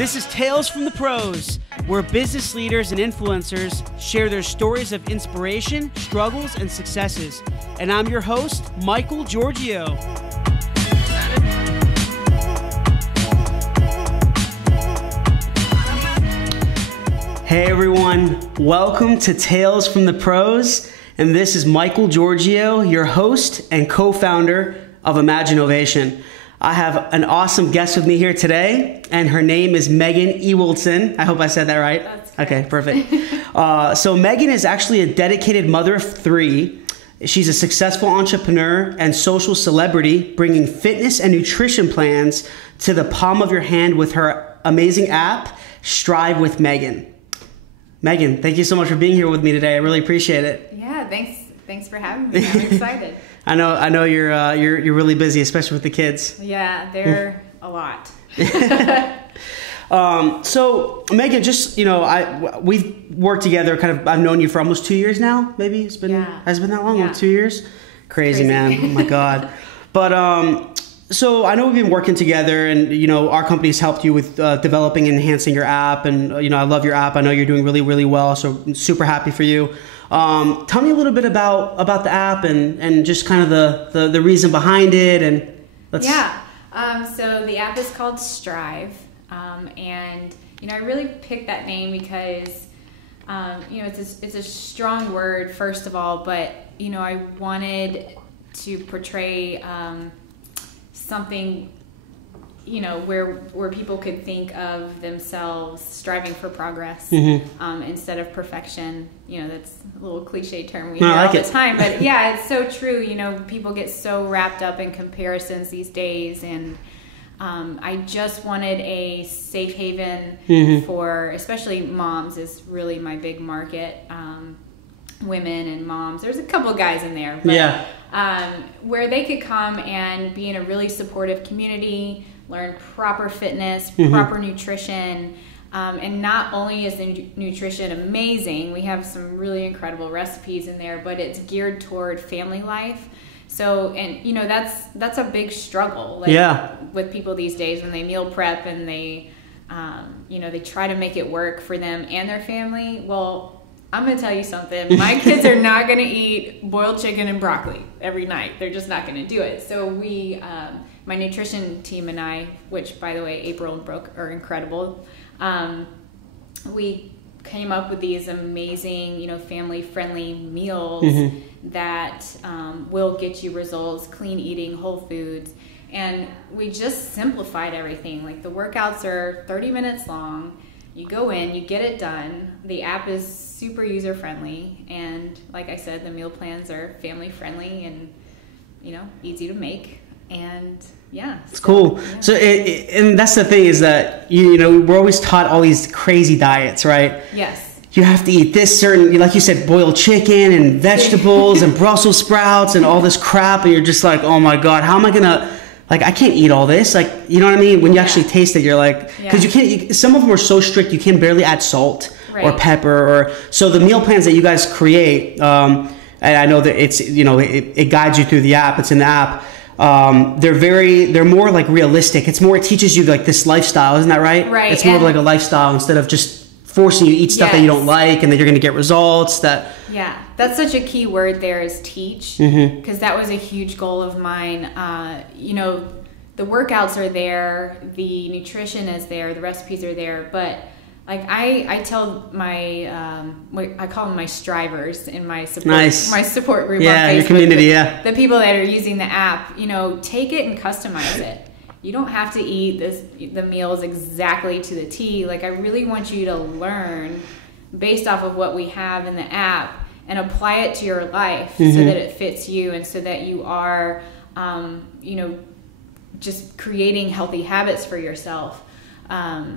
This is Tales from the Pros, where business leaders and influencers share their stories of inspiration, struggles, and successes. And I'm your host, Michael Georgiou. Hey everyone, welcome to Tales from the Pros. And this is Michael Georgiou, your host and co-founder of Imagine-Ovation. I have an awesome guest with me here today, and her name is Megan Ewoldsen. I hope I said that right. That's okay, perfect. So Megan is actually a dedicated mother of three. She's a successful entrepreneur and social celebrity, bringing fitness and nutrition plans to the palm of your hand with her amazing app, Strive with Megan. Megan, thank you so much for being here with me today. I really appreciate it. Yeah, thanks for having me. I'm excited. I know you're really busy, especially with the kids. Yeah, they're a lot. So Megan, just we've worked together. I've known you for almost 2 years now. Maybe has it been that long? Yeah. Like 2 years? Crazy, man. Oh my God. But so I know we've been working together, and our company's helped you with developing and enhancing your app, and I love your app. I know you're doing really, really well. So I'm super happy for you. Tell me a little bit about the app and just kind of the reason behind it, and let's. Yeah. So the app is called Strive, and I really picked that name because it's a strong word, first of all, but I wanted to portray something where people could think of themselves striving for progress instead of perfection. That's a little cliche term we hear all the time, but yeah, it's so true. People get so wrapped up in comparisons these days, and I just wanted a safe haven for, especially moms is really my big market. Women and moms. There's a couple guys in there, but where they could come and be in a really supportive community, learn proper fitness, proper nutrition, and not only is the nutrition amazing, we have some really incredible recipes in there, but it's geared toward family life. So, and that's a big struggle with people these days when they meal prep and they they try to make it work for them and their family. Well, I'm going to tell you something. My kids are not going to eat boiled chicken and broccoli every night. They're just not going to do it. So we, my nutrition team and I, which by the way, April and Brooke are incredible. We came up with these amazing, family-friendly meals that will get you results, clean eating, whole foods. And we just simplified everything. Like the workouts are 30 minutes long. You go in, you get it done. The app is super user-friendly, and like I said, the meal plans are family-friendly and easy to make. And it's cool. Yeah. So and that's the thing, is that we're always taught all these crazy diets, right? Yes. You have to eat this certain, like you said, boiled chicken and vegetables and Brussels sprouts and all this crap, and you're just like, oh my God, how am I gonna? Like, I can't eat all this. Like, you know what I mean? When you actually taste it, you're like, because you can't, some of them are so strict, you can barely add salt or pepper. So the meal plans that you guys create, and I know that it's, it guides you through the app, it's in the app. They're more like realistic. It teaches you like this lifestyle, isn't that right? Right. It's more of like a lifestyle instead of just forcing you to eat stuff that you don't like and that you're going to get results that. Yeah, that's such a key word there, is teach, because that was a huge goal of mine. The workouts are there, the nutrition is there, the recipes are there, but like I tell my I call them my strivers in my support group on Facebook, your community, the people that are using the app, take it and customize it. You don't have to eat the meals exactly to the T. Like, I really want you to learn based off of what we have in the app and apply it to your life so that it fits you, and so that you are, just creating healthy habits for yourself. I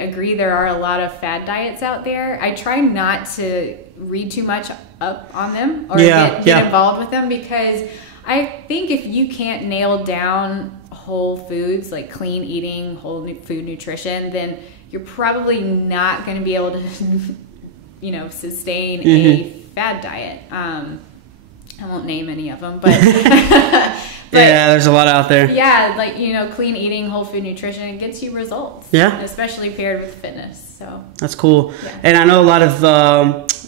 agree there are a lot of fad diets out there. I try not to read too much up on them or get involved with them, because I think if you can't nail down whole foods, like clean eating, whole food nutrition, then you're probably not going to be able to, sustain a fad diet. I won't name any of them, but, yeah, there's a lot out there. Yeah, like, you know, clean eating, whole food nutrition, it gets you results. Yeah. Especially paired with fitness. So that's cool. Yeah. And I know a lot of,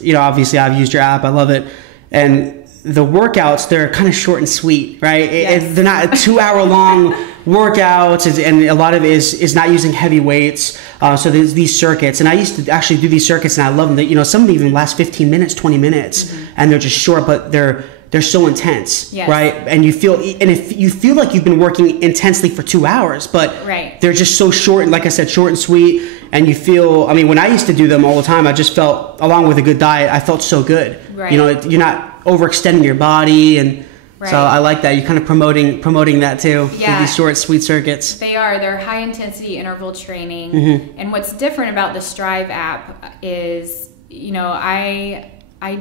you know, obviously I've used your app. I love it. And the workouts, they're kind of short and sweet, right? Yes. They're not 2-hour long workouts, and a lot of it is not using heavy weights. So there's these circuits, and I used to actually do these circuits, and I love them. That, you know, some of them even last 15 minutes, 20 minutes, and they're just short, but they're so intense, yes. right? And you feel, and if you feel like you've been working intensely for 2 hours, but right. they're just so short, and like I said, short and sweet. And you feel, I mean, when I used to do them all the time, I just felt, along with a good diet, I felt so good. Right. You know, you're not overextending your body, and right. so I like that. You're kind of promoting that too. Yeah. These short, sweet circuits. They're high intensity interval training. And what's different about the Strive app is, you know, I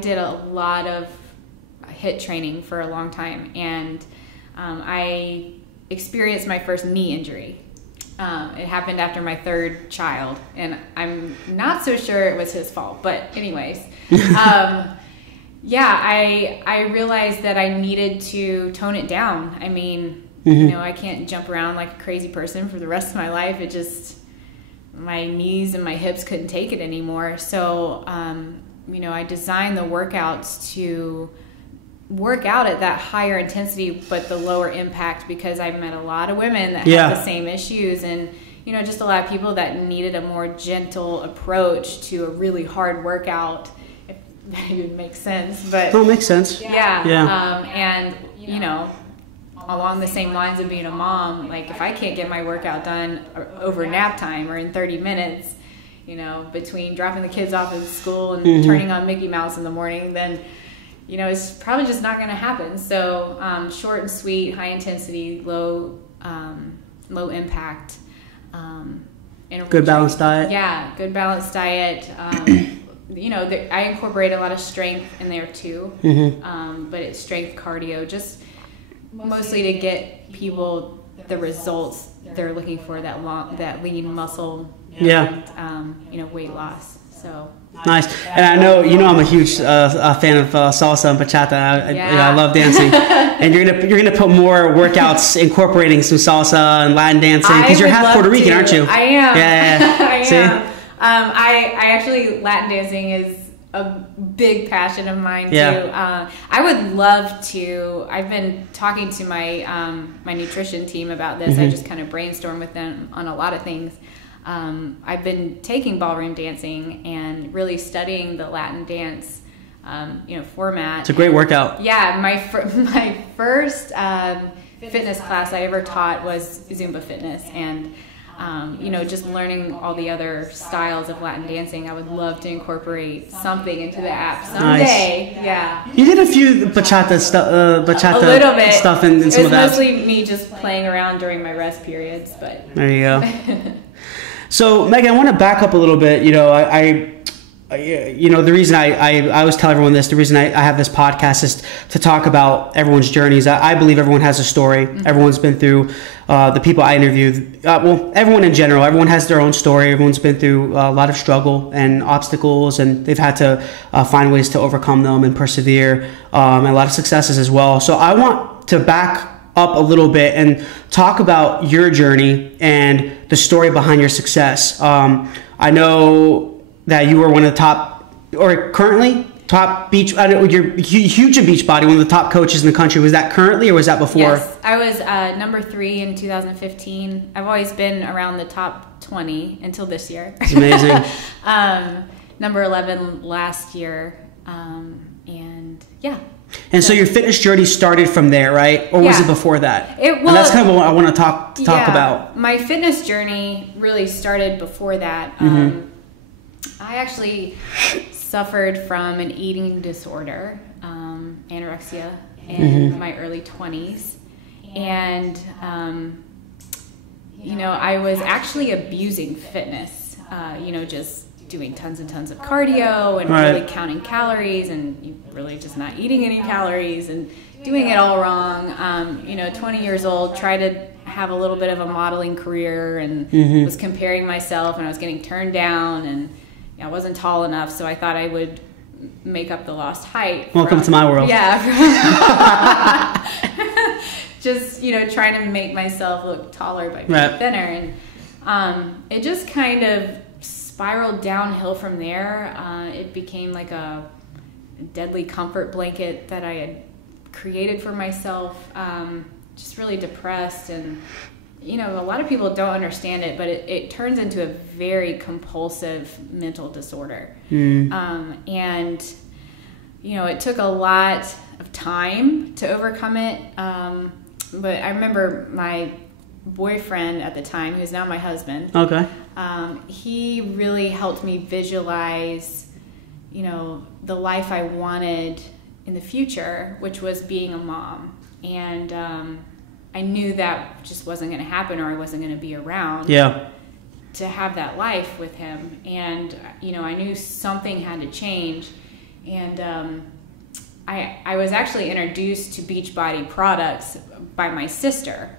did a lot of HIIT training for a long time, and I experienced my first knee injury. It happened after my third child, and I'm not so sure it was his fault, but anyways, yeah, I realized that I needed to tone it down. I mean, you know, I can't jump around like a crazy person for the rest of my life. It just, my knees and my hips couldn't take it anymore. So, you know, I designed the workouts to work out at that higher intensity but the lower impact, because I've met a lot of women that have the same issues, and, you know, just a lot of people that needed a more gentle approach to a really hard workout, if that even makes sense. But it makes sense. Yeah. And, you know, along the same lines of being a mom, like, if I can't get my workout done over nap time or in 30 minutes, you know, between dropping the kids off at school and turning on Mickey Mouse in the morning, then, you know, it's probably just not going to happen. So short and sweet, high intensity, low impact. Good balanced diet. Yeah, good balanced diet. You know, I incorporate a lot of strength in there too, but it's strength cardio, just mostly to get people the results they're looking for, that lean muscle, and, you know, weight loss. So. Nice. And I know, you know, I'm a huge fan of salsa and bachata. I love dancing. And you're gonna put more workouts incorporating some salsa and Latin dancing, because you're half Puerto Rican, aren't you? I am. Yeah. I am. See? I actually, Latin dancing is a big passion of mine too. I would love to. I've been talking to my my nutrition team about this. I just kind of brainstorm with them on a lot of things. I've been taking ballroom dancing and really studying the Latin dance, you know, format. It's a great workout. Yeah, my first fitness class I ever taught was Zumba fitness, and you know, just learning all the other styles of Latin dancing. I would love to incorporate something into the app someday. Nice. Yeah. You did a few bachata stuff in some of that. It was mostly me just playing around during my rest periods, but. There you go. So, Megan, I want to back up a little bit. You know, you know, the reason I always tell everyone this, the reason I have this podcast is to talk about everyone's journeys. I believe everyone has a story. Everyone's been through, the people I interviewed, well, everyone in general, everyone has their own story. Everyone's been through a lot of struggle and obstacles, and they've had to find ways to overcome them and persevere, and a lot of successes as well. So I want to back up a little bit and talk about your journey and the story behind your success. I know that you were one of the top, or currently top beach. I know you're huge in Beachbody, one of the top coaches in the country. Was that currently, or was that before? Yes, I was number 3 in 2015. I've always been around the top 20 until this year. It's amazing. Number 11 last year, and yeah. And so your fitness journey started from there, right? Or was it before that? And that's kind of what I want to talk about. My fitness journey really started before that. I actually suffered from an eating disorder, anorexia, in my early 20s. And, you know, I was actually abusing fitness, you know, just doing tons and tons of cardio and really counting calories and really just not eating any calories and doing it all wrong. You know, 20 years old, tried to have a little bit of a modeling career and was comparing myself, and I was getting turned down, and I wasn't tall enough, so I thought I would make up the lost height. Welcome to my world. Yeah. Just, trying to make myself look taller by being thinner. And it just kind of spiraled downhill from there. It became like a deadly comfort blanket that I had created for myself. Just really depressed. And, a lot of people don't understand it, but it turns into a very compulsive mental disorder. And, it took a lot of time to overcome it. But I remember my boyfriend at the time, who's now my husband. Okay. He really helped me visualize, the life I wanted in the future, which was being a mom. And I knew that just wasn't going to happen, or I wasn't going to be around to have that life with him. And, I knew something had to change. And I was actually introduced to Beachbody products by my sister.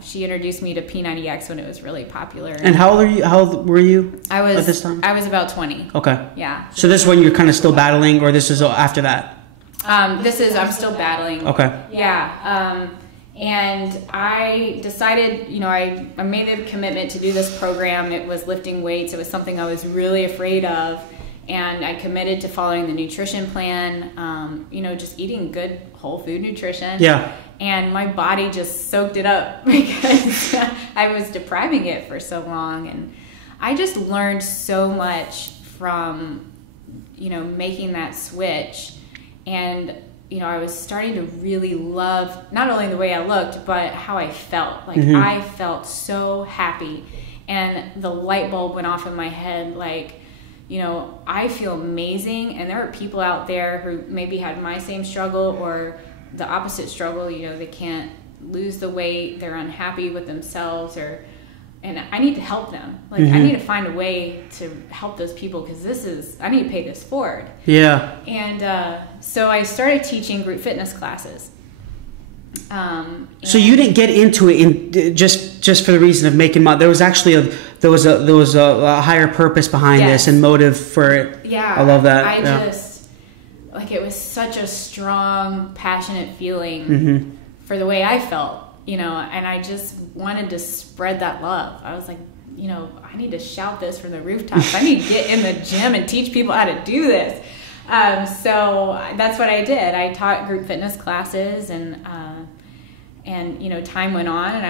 She introduced me to P90X when it was really popular. And how old were you at this time? I was about 20. Okay. Yeah. So this is when you're kind of still battling, or this is after that? I'm still battling. Okay. Yeah. And I decided, I made a commitment to do this program. It was lifting weights. It was something I was really afraid of. And I committed to following the nutrition plan, just eating good whole food nutrition. Yeah. And my body just soaked it up because I was depriving it for so long. And I just learned so much from, making that switch. And, I was starting to really love not only the way I looked, but how I felt. Like, I felt so happy. And the light bulb went off in my head, like, I feel amazing, and there are people out there who maybe had my same struggle or the opposite struggle. They can't lose the weight, they're unhappy with themselves, and I need to help them. Like, I need to find a way to help those people, because I need to pay this forward. Yeah. And so I started teaching group fitness classes. So you didn't get into it just for the reason of making money. There was actually there was a higher purpose behind this and motive for it. Yeah, I love that. It was such a strong, passionate feeling for the way I felt, and I just wanted to spread that love. I was like, I need to shout this from the rooftops. I need to get in the gym and teach people how to do this. So that's what I did. I taught group fitness classes, and time went on, and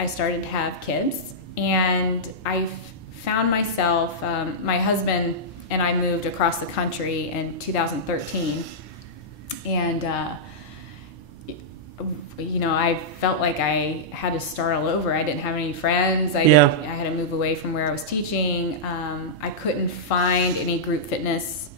I started to have kids, and I found myself, my husband and I moved across the country in 2013, and I felt like I had to start all over. I didn't have any friends. I had to move away from where I was teaching. I couldn't find any group fitness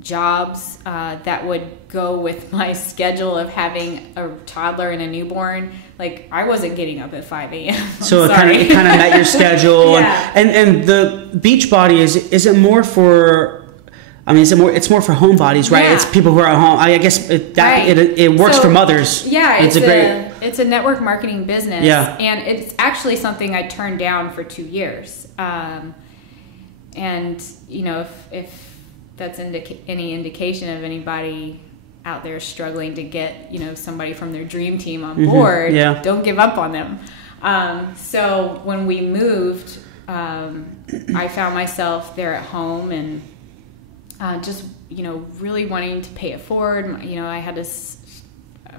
jobs that would go with my schedule of having a toddler and a newborn. Like, I wasn't getting up at 5 a.m. So it kind of met your schedule. And the Beachbody is it more for, it's more for homebodies, right? It's people who are at home. I guess it works for mothers. Yeah, it's a network marketing business. Yeah. And it's actually something I turned down for 2 years. And if that's any indication of anybody out there struggling to get, somebody from their dream team on board, don't give up on them. So when we moved, I found myself there at home, and just, really wanting to pay it forward. I had to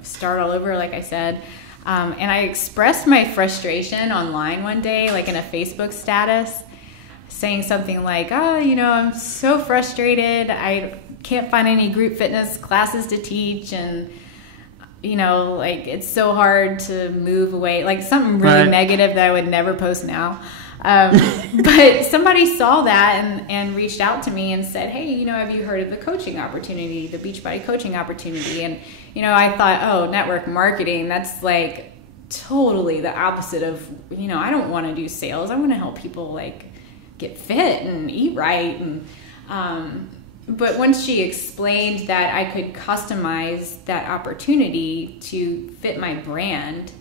start all over, like I said. And I expressed my frustration online one day, like in a Facebook status, saying something like, I'm so frustrated. I can't find any group fitness classes to teach. And, it's so hard to move away. Like, something really negative that I would never post now. But somebody saw that and reached out to me and said, hey, have you heard of the coaching opportunity, the Beachbody coaching opportunity? And, I thought, network marketing, that's like totally the opposite of, I don't want to do sales. I want to help people, like, get fit and eat right. And but once she explained that I could customize that opportunity to fit my brand,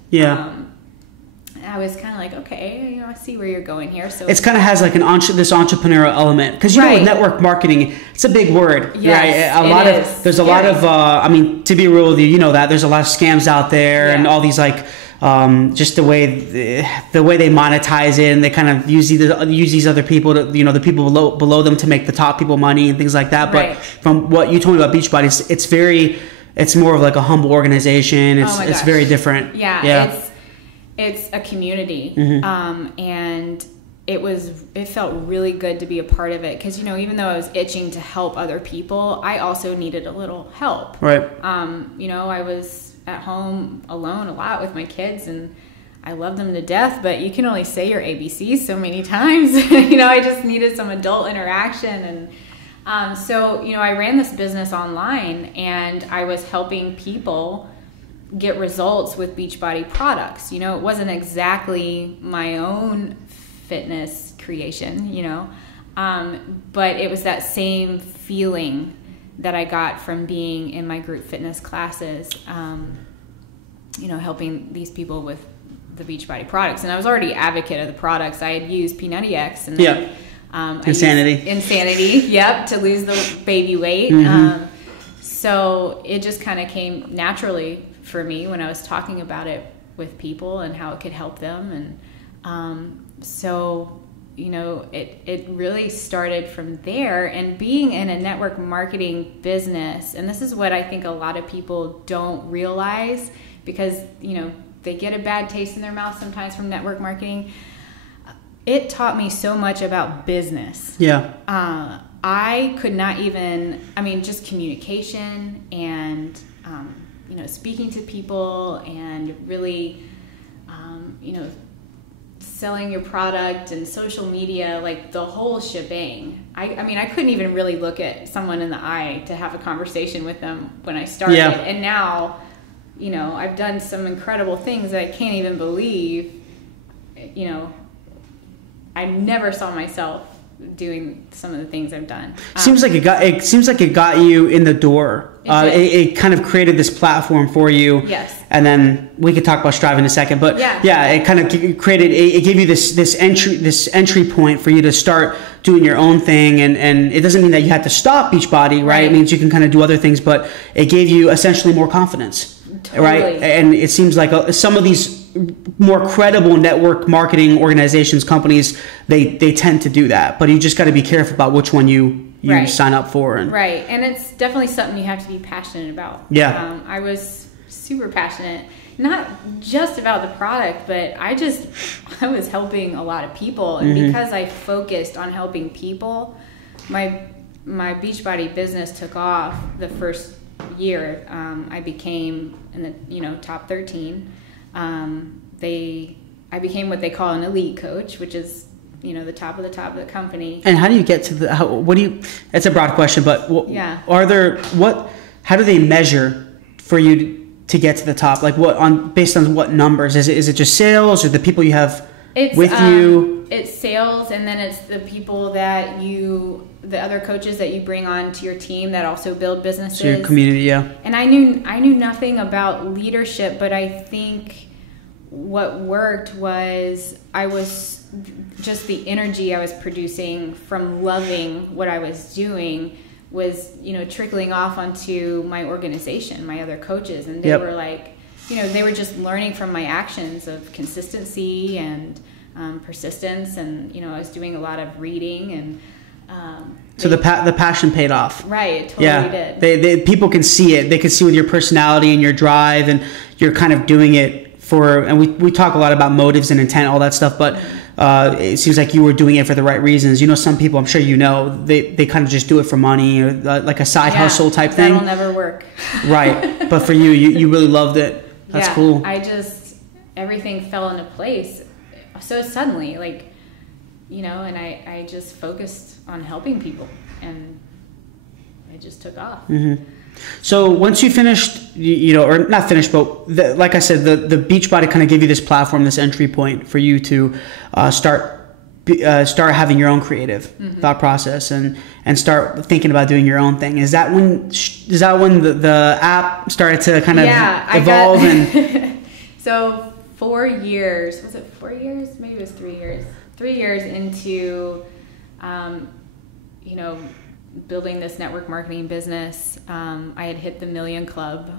I was kind of like, okay, you know, I see where you're going here. So it's kind of has like this entrepreneurial element, because you know, with network marketing, it's a big word, yes, right? There's a lot of, I mean, to be real with you, you know that there's a lot of scams out there, and all these like, just the way they monetize it, and they kind of use these other people to, you know, the people below them to make the top people money and things like that. But from what you told me about Beachbody, it's more of like a humble organization. It's very different. It's a community, and it felt really good to be a part of it, because, you know, even though I was itching to help other people, I also needed a little help. Right. You know, I was at home alone a lot with my kids, and I love them to death, but you can only say your ABCs so many times. You know, I just needed some adult interaction, and so, you know, I ran this business online, and I was helping people get results with Beachbody products. You know, it wasn't exactly my own fitness creation, you know, but it was that same feeling that I got from being in my group fitness classes, you know, helping these people with the Beachbody products. And I was already an advocate of the products. I had used Peanutty X, and then, Insanity, yep, to lose the baby weight. So it just kind of came naturally for me when I was talking about it with people and how it could help them. And so, you know, it really started from there. And being in a network marketing business, and this is what I think a lot of people don't realize, because, you know, they get a bad taste in their mouth sometimes from network marketing. It taught me so much about business. I could not even, I mean, just communication and, you know, speaking to people and really, you know, selling your product and social media, like the whole shebang. I mean, I couldn't even really look at someone in the eye to have a conversation with them when I started. And now, you know, I've done some incredible things that I can't even believe. You know, I never saw myself doing some of the things I've done. Seems like it got you in the door. It kind of created this platform for you. Yes. And then we could talk about Strive in a second, but it kind of created, it gave you this entry point for you to start doing your own thing. And it doesn't mean that you had to stop Beachbody, right? It means you can kind of do other things, but it gave you essentially more confidence. Totally. Right. And it seems like some of these more credible network marketing organizations, companies, they tend to do that, but you just got to be careful about which one you sign up for. And and it's definitely something you have to be passionate about. I was super passionate, not just about the product, but I was helping a lot of people, and because I focused on helping people, my Beachbody business took off. The first year, I became in the, you know, top 13. I became what they call an elite coach, which is, you know, the top of the company. And how do you get to it's a broad question, but how do they measure for you to get to the top? Like based on what numbers? Is it just sales, or the people you have with you? It's sales, and then it's the people that the other coaches that you bring on to your team that also build businesses. So your community, And I knew nothing about leadership, but I think what worked was just the energy I was producing from loving what I was doing was, you know, trickling off onto my organization, my other coaches, and they were like, you know, they were just learning from my actions of consistency and persistence, and, you know, I was doing a lot of reading, and so the passion paid off. Right, it totally did. They people can see it. They can see with your personality and your drive, and you're kind of doing it and we talk a lot about motives and intent, all that stuff, but it seems like you were doing it for the right reasons. You know, some people, I'm sure you know, they kind of just do it for money, or like a side hustle type thing. That'll never work. Right, but for you really loved it. That's cool. Everything fell into place so suddenly, like, you know, and I just focused on helping people, and it just took off. So once you finished, you know, or not finished, but like I said, the Beachbody kind of gave you this platform, this entry point for you to start having your own creative thought process and start thinking about doing your own thing. Is that when the app started to kind of evolve? So 4 years, was it 4 years? Maybe it was 3 years. 3 years into, you know, building this network marketing business. I had hit the $1 million club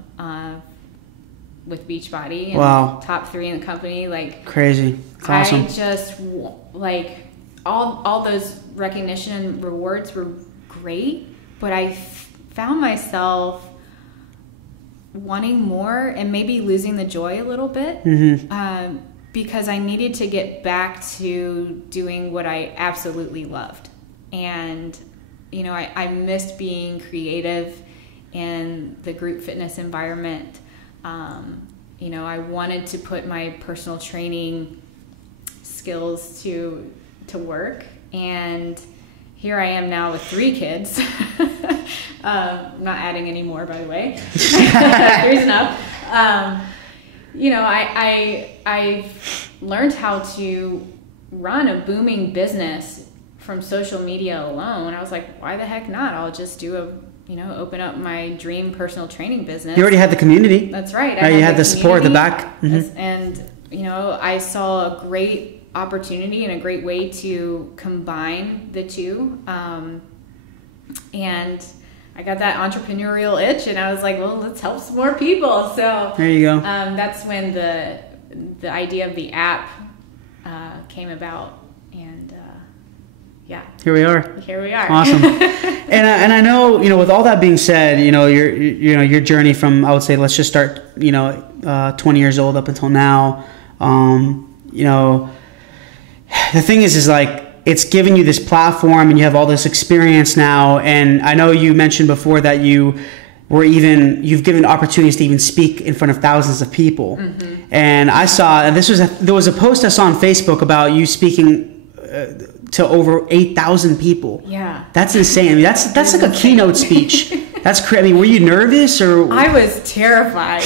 with Beachbody. Wow. Top 3 in the company. Like, crazy. It's awesome. I just, like, all those recognition and rewards were great, but I found myself wanting more and maybe losing the joy a little bit, because I needed to get back to doing what I absolutely loved. And, you know, I missed being creative in the group fitness environment. You know, I wanted to put my personal training skills to work, and here I am now with 3 kids. I'm not adding any more, by the way. 3's enough. You know, I learned how to run a booming business from social media alone. I was like, why the heck not? I'll just open up my dream personal training business. You already had the community. That's right. You had the support, the back. And, you know, I saw a great opportunity and a great way to combine the two. And I got that entrepreneurial itch, and I was like, well, let's help some more people. So there you go. That's when the idea of the app came about. And yeah, here we are. Awesome. and I know, you know, with all that being said, you know, your journey from, I would say, let's just start, you know, 20 years old up until now. You know, the thing is like, it's given you this platform and you have all this experience now. And I know you mentioned before that you've given opportunities to even speak in front of thousands of people. And I saw, and there was a post I saw on Facebook about you speaking to over 8,000 people. Yeah. That's insane. I mean, that's like a keynote speech. That's crazy. I mean, were you nervous or? I was terrified.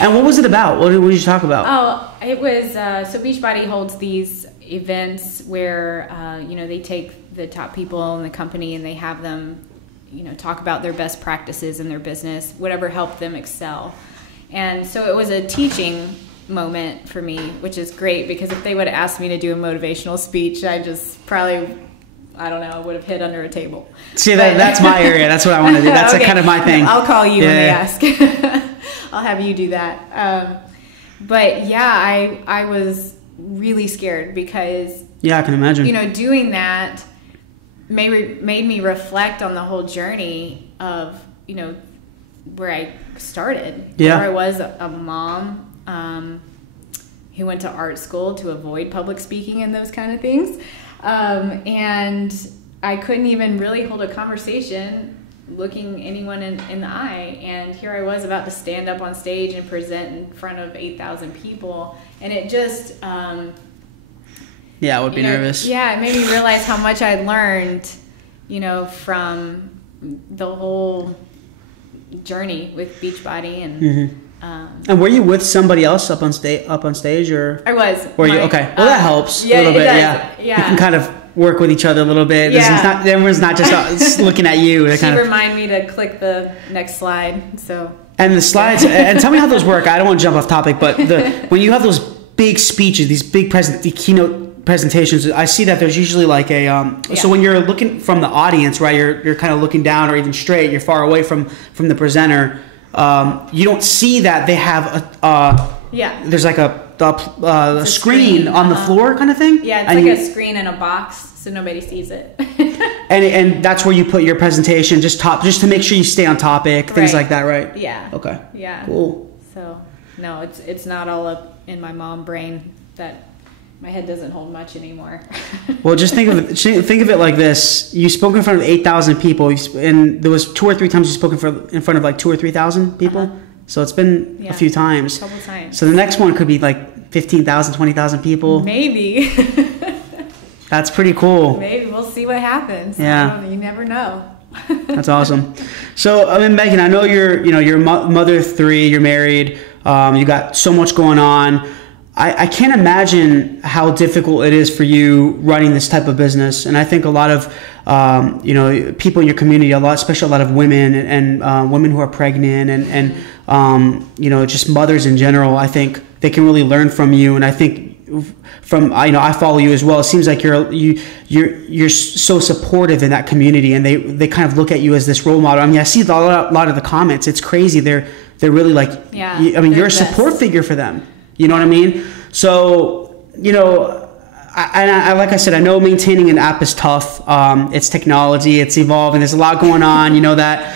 And what was it about? What did you talk about? Oh, it was, so Beachbody holds these events where, you know, they take the top people in the company and they have them, you know, talk about their best practices in their business, whatever helped them excel. And so it was a teaching moment for me, which is great, because if they would have asked me to do a motivational speech, I just probably, I don't know, would have hid under a table. See, that's my area. That's what I want to do. That's okay. Kind of my thing. I'll call you when they ask. I'll have you do that. But yeah, I was really scared because, yeah, I can imagine, you know, doing that made me reflect on the whole journey of, you know, where I started. Yeah. Where I was a mom who went to art school to avoid public speaking and those kind of things. And I couldn't even really hold a conversation looking anyone in the eye. And here I was about to stand up on stage and present in front of 8,000 people. And it just... yeah, I would be nervous. Yeah, it made me realize how much I'd learned, you know, from the whole journey with Beachbody. And and were you with somebody else up on stage, or? I was. Were you? Okay. Well, that helps yeah, a little bit. Yeah. You can kind of work with each other a little bit. Yeah. Everyone's not just looking at you. She remind me to click the next slide. So. And the slides, and tell me how those work. I don't want to jump off topic, but when you have those big speeches, these big the keynote presentations, I see that there's usually like a so when you're looking from the audience, right, you're kind of looking down or even straight, you're far away from the presenter. You don't see that they have there's like a screen on the floor kind of thing. Yeah, it's like a screen in a box, so nobody sees it. and that's where you put your presentation, just to make sure you stay on topic, things like that, right? Yeah. Okay. Yeah. Cool. So no, it's not all up in my mom brain that my head doesn't hold much anymore. Well, just think of it like this: you spoke in front of 8,000 people, and there was 2 or 3 times you spoke in front of like 2,000 or 3,000 people. So it's been a few times. A couple times. So the next one could be like 15,000, 20,000 people. Maybe. That's pretty cool. Maybe we'll see what happens. Yeah. You never know. That's awesome. So, I mean, Megan, I know you're mother of 3. You're married. You got so much going on. I can't imagine how difficult it is for you running this type of business. And I think a lot of, people in your community, especially a lot of women and women who are pregnant and just mothers in general, I think they can really learn from you. And I think I follow you as well. It seems like you're so supportive in that community, and they kind of look at you as this role model. I mean, I see a lot of the comments. It's crazy. They're really like, you're a support figure for them. You know what I mean? So, I like I said, I know maintaining an app is tough. It's technology, it's evolving. There's a lot going on. You know that.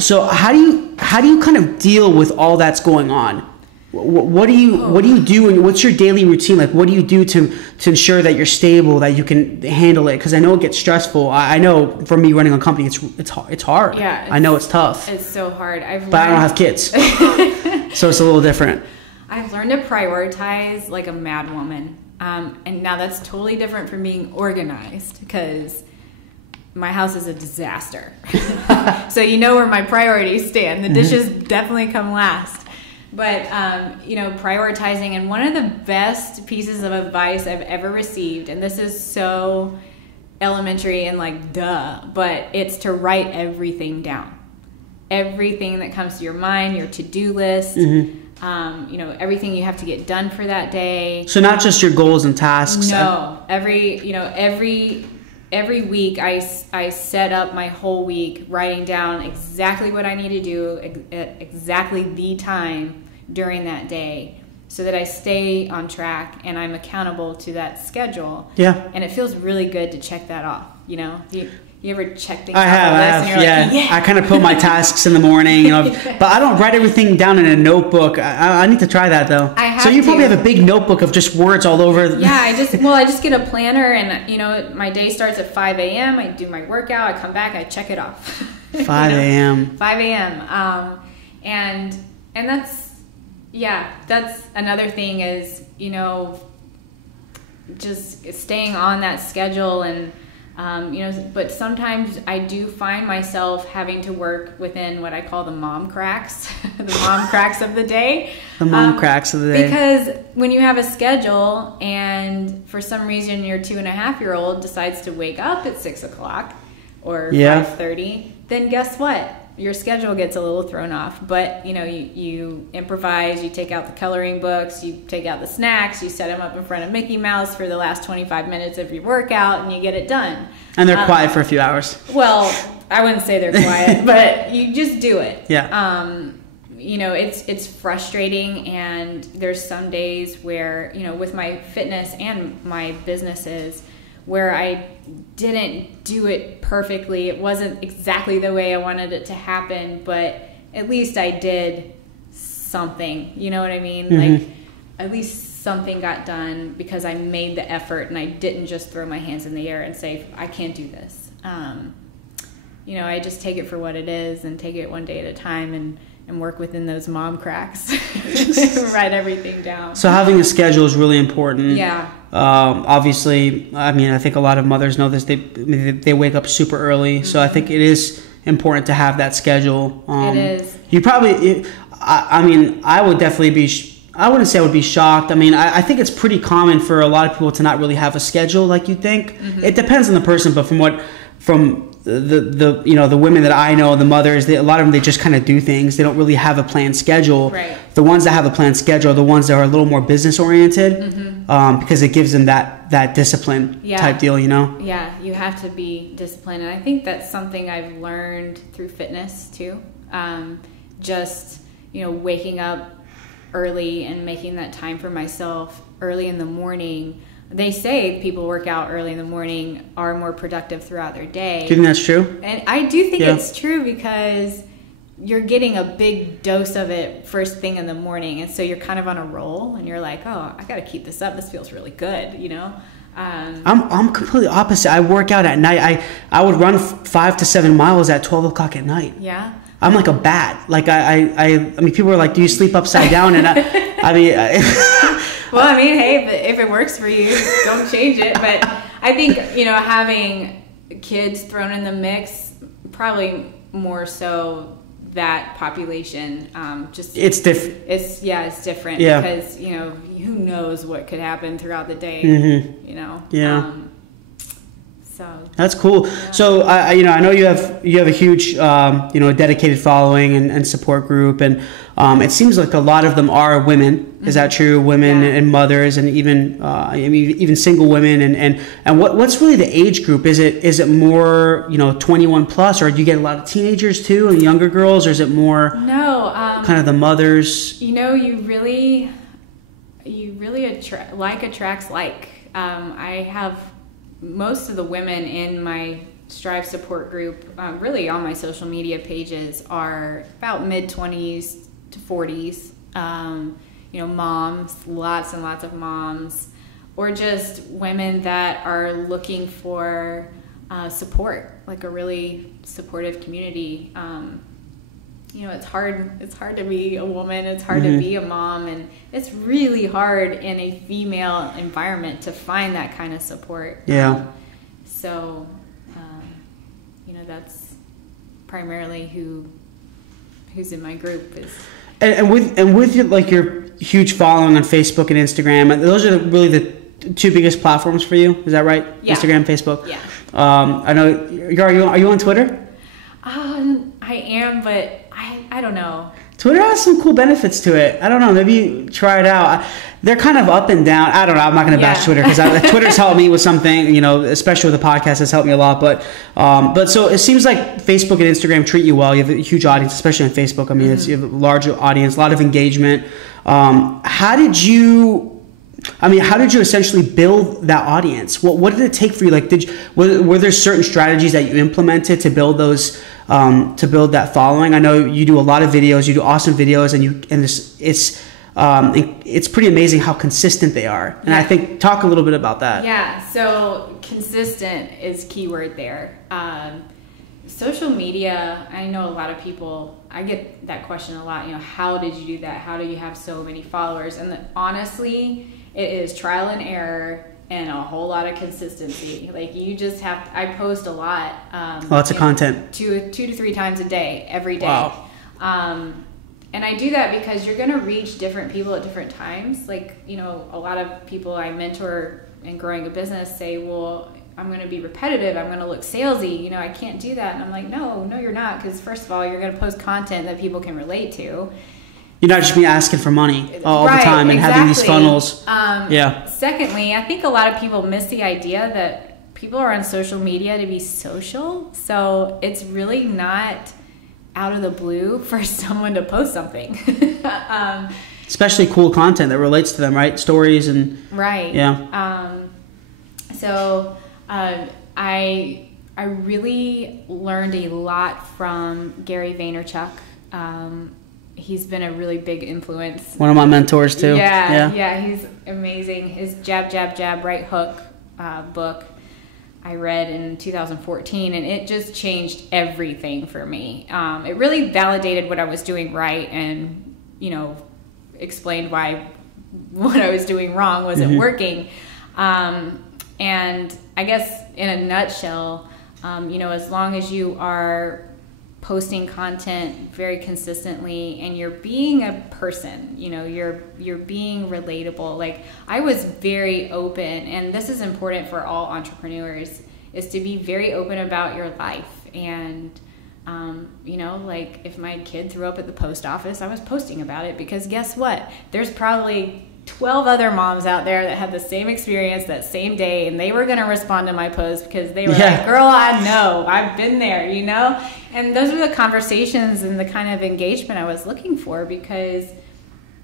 So how do you kind of deal with all that's going on? What do you do, and what's your daily routine? Like, what do you do to ensure that you're stable, that you can handle it? Because I know it gets stressful. I know for me running a company, it's hard. Yeah, I know it's tough. It's so hard. But I don't have kids, so it's a little different. I've learned to prioritize like a mad woman. And now that's totally different from being organized, because my house is a disaster. So you know where my priorities stand. The dishes definitely come last. But, prioritizing. And one of the best pieces of advice I've ever received, and this is so elementary and like, duh, but it's to write everything down. Everything that comes to your mind, your to-do list, everything you have to get done for that day. So not just your goals and tasks. No, every week I set up my whole week writing down exactly what I need to do at exactly the time during that day, so that I stay on track and I'm accountable to that schedule. Yeah. And it feels really good to check that off. You ever check things I have, yeah. I kind of put my tasks in the morning, but I don't write everything down in a notebook. I need to try that though. I so you probably have a big notebook of just words all over. Yeah, I just get a planner, and my day starts at 5 a.m. I do my workout, I come back, I check it off. 5 a.m. 5 a.m. And that's another thing is, just staying on that schedule. And but sometimes I do find myself having to work within what I call the mom cracks, the mom cracks of the day. The mom cracks of the day. Because when you have a schedule and for some reason your 2.5-year-old decides to wake up at 6 o'clock or 5:30, then guess what? Your schedule gets a little thrown off. But, you improvise, you take out the coloring books, you take out the snacks, you set them up in front of Mickey Mouse for the last 25 minutes of your workout, and you get it done. And they're quiet for a few hours. Well, I wouldn't say they're quiet, but you just do it. Yeah. It's frustrating, and there's some days where, with my fitness and my businesses, where I didn't do it perfectly. It wasn't exactly the way I wanted it to happen, but at least I did something. You know what I mean? Like, at least something got done because I made the effort and I didn't just throw my hands in the air and say, I can't do this. I just take it for what it is and take it one day at a time and work within those mom cracks. Write everything down. So having a schedule is really important. Yeah. Obviously, I think a lot of mothers know this. They wake up super early, so I think it is important to have that schedule. It is. You probably, I would definitely be. I wouldn't say I would be shocked. I think it's pretty common for a lot of people to not really have a schedule like you think. It depends on the person, but from the women that I know, the mothers, a lot of them, they just kind of do things. They don't really have a planned schedule. Right. The ones that have a planned schedule are the ones that are a little more business oriented, because it gives them that discipline type deal, Yeah, you have to be disciplined. And I think that's something I've learned through fitness too. Waking up early and making that time for myself early in the morning. They say people work out early in the morning are more productive throughout their day. Do you think that's true? And I do think it's true, because you're getting a big dose of it first thing in the morning. And so you're kind of on a roll and you're like, oh, I got to keep this up. This feels really good, I'm completely opposite. I work out at night. I would run 5 to 7 miles at 12 o'clock at night. Yeah. I'm like a bat. Like I mean, people are like, do you sleep upside down? And well, hey, if it works for you, don't change it. But I think, having kids thrown in the mix, probably more so that population, it's different. It's different because, who knows what could happen throughout the day, Yeah. So that's cool. Yeah. So I know you have a huge dedicated following and support group, and it seems like a lot of them are women. Is that true? Women and mothers, and even single women, and what's really the age group? Is it more 21 plus, or do you get a lot of teenagers too and younger girls, or is it more kind of the mothers? You really attracts like. I have most of the women in my Strive support group, really on my social media pages, are about mid-20s to 40s. Moms, lots and lots of moms, or just women that are looking for support, like a really supportive community. It's hard to be a woman, it's hard to be a mom, and it's really hard in a female environment to find that kind of support. That's primarily who's in my group. And with your huge following on Facebook and Instagram, those are really the two biggest platforms for you. Is that right? Yeah. Instagram, Facebook. Yeah. I know. Are you on Twitter? I am, but I don't know. Twitter has some cool benefits to it. I don't know. Maybe try it out. They're kind of up and down. I don't know. I'm not going to bash Twitter because Twitter's helped me with something. Especially with the podcast, has helped me a lot. But so it seems like Facebook and Instagram treat you well. You have a huge audience, especially on Facebook. I mean, you have a large audience, a lot of engagement. How did you essentially build that audience? What did it take for you? Like, were there certain strategies that you implemented to build those? To build that following? I know you do a lot of videos. You do awesome videos, it's pretty amazing how consistent they are. And I think talk a little bit about that. Yeah. So consistent is keyword there. Social media. I know a lot of people. I get that question a lot. How did you do that? How do you have so many followers? And honestly, it is trial and error. And a whole lot of consistency. Like, you just have I post a lot. Lots of content. 2 to 3 times a day, every day. Wow. And I do that because you're going to reach different people at different times. Like, a lot of people I mentor in growing a business say, well, I'm going to be repetitive. I'm going to look salesy. I can't do that. And I'm like, no, you're not. Because first of all, you're going to post content that people can relate to. You're not just asking for money all the time and having these funnels. Secondly, I think a lot of people miss the idea that people are on social media to be social. So it's really not out of the blue for someone to post something. Especially cool content that relates to them, right? Stories and... Right. Yeah. I really learned a lot from Gary Vaynerchuk. He's been a really big influence. One of my mentors too. Yeah, he's amazing. His Jab, Jab, Jab, Right Hook book I read in 2014, and it just changed everything for me. It really validated what I was doing right, and explained why what I was doing wrong wasn't working. And I guess in a nutshell, as long as you are posting content very consistently and you're being a person, you're being relatable. Like, I was very open, and this is important for all entrepreneurs, is to be very open about your life. And like, if my kid threw up at the post office, I was posting about it, because guess what? There's probably 12 other moms out there that had the same experience that same day, and they were going to respond to my post because they were like, girl, I know, I've been there, And those were the conversations and the kind of engagement I was looking for, because,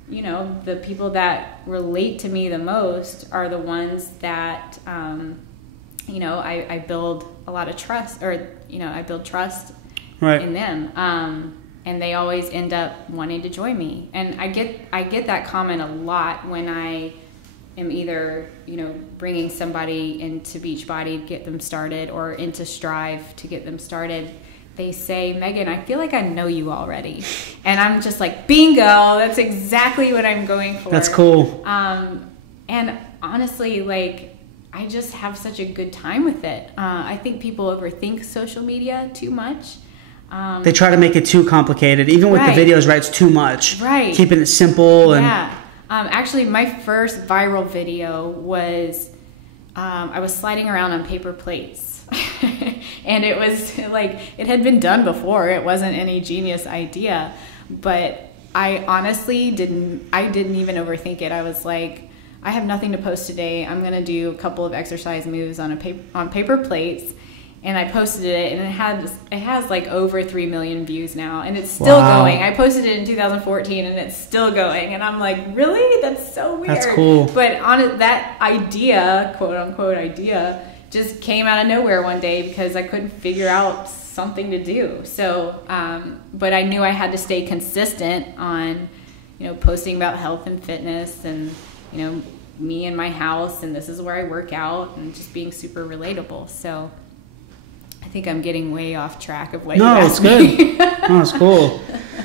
the people that relate to me the most are the ones that, I build a lot of trust, or, I build trust in them. And they always end up wanting to join me. And I get that comment a lot when I am either, bringing somebody into Beachbody to get them started, or into Strive to get them started. They say, Megan, I feel like I know you already. And I'm just like, bingo, that's exactly what I'm going for. That's cool. And honestly, like, I just have such a good time with it. I think people overthink social media too much. They try to make it too complicated. Even with the videos, right? It's too much. Right. Keeping it simple. And actually, my first viral video was I was sliding around on paper plates. And it was like, it had been done before. It wasn't any genius idea, but I honestly didn't even overthink it. I was like, I have nothing to post today. I'm going to do a couple of exercise moves on paper plates. And I posted it, and it has like over 3 million views now, and it's still going. I posted it in 2014, and it's still going. And I'm like, really? That's so weird. That's cool. But on that idea, quote unquote idea, just came out of nowhere one day because I couldn't figure out something to do. So, but I knew I had to stay consistent on, posting about health and fitness, and me and my house, and this is where I work out, and just being super relatable. So I think I'm getting way off track of what you asked me. No, it's good. No, it's cool.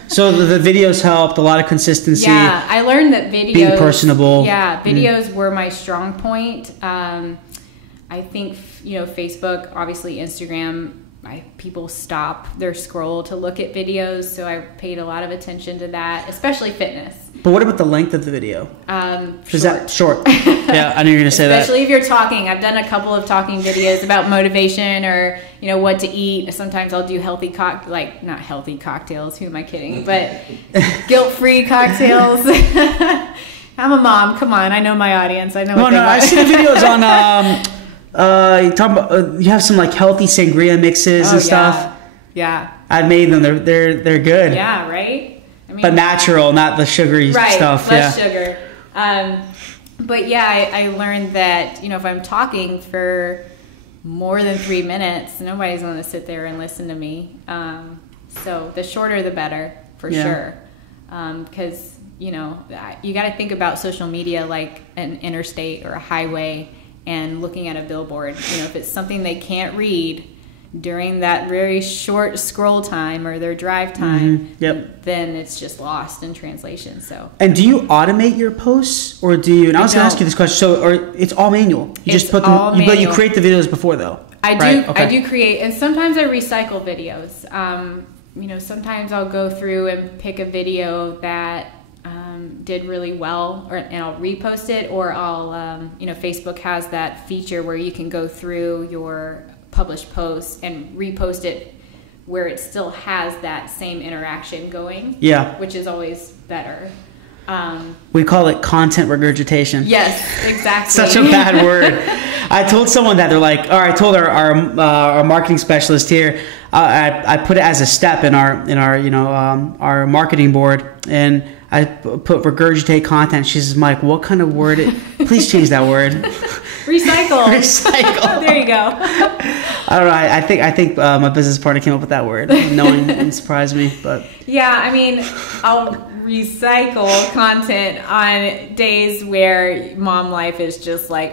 So the videos helped, a lot of consistency. Yeah, I learned that videos... Being personable. Yeah, videos were my strong point. I think, Facebook, obviously Instagram, people stop their scroll to look at videos, so I paid a lot of attention to that, especially fitness. But what about the length of the video? Is that short? Yeah, I knew you were going to say that. Especially if you're talking. I've done a couple of talking videos about motivation or, what to eat. Sometimes I'll do not healthy cocktails. Who am I kidding? But guilt-free cocktails. I'm a mom. Come on. I know my audience. I know what they want. I've seen the videos on... you have some like healthy sangria mixes and stuff. Yeah. I've made them. They're good. Yeah, right? But natural, not the sugary stuff. Less sugar. But yeah, I learned that, if I'm talking for more than 3 minutes, nobody's going to sit there and listen to me. So the shorter, the better, for sure. Because, you got to think about social media like an interstate or a highway, and looking at a billboard. If it's something they can't read during that very short scroll time or their drive time, then it's just lost in translation. So. And do you automate your posts, or do you? And I was going to ask you this question. Or it's all manual. You just put them. But you create the videos before, though. I do. Right? Okay. I do create, and sometimes I recycle videos. Sometimes I'll go through and pick a video that did really well, and I'll repost it, or I'll, Facebook has that feature where you can go through your published posts and repost it where it still has that same interaction going. Yeah. Which is always better. We call it content regurgitation. Yes, exactly. Such a bad word. I told someone that. They're like, or I told our marketing specialist here, I put it as a step in our marketing board, and I put regurgitate content. She says, Mike, what kind of word? Please change that word. Recycle. Recycle. There you go. I don't know. I think my business partner came up with that word. Knowing it surprised me, but yeah. I'll recycle content on days where mom life is just like,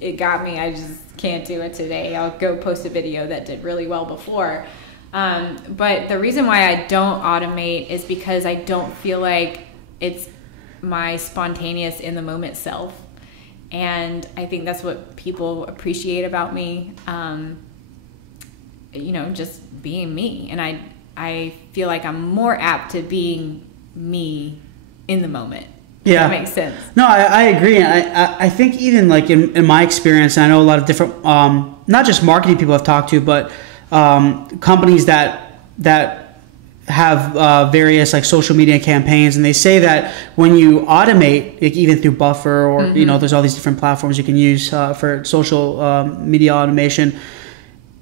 it got me. I just can't do it today. I'll go post a video that did really well before. But the reason why I don't automate is because I don't feel like it's my spontaneous in the moment self. And I think that's what people appreciate about me, just being me. And I feel like I'm more apt to being me in the moment. Yeah. If that makes sense. No, I agree. And I think even like in my experience, and I know a lot of different, not just marketing people I've talked to, but companies that have various like social media campaigns, and they say that when you automate, like even through Buffer or there's all these different platforms you can use for social media automation,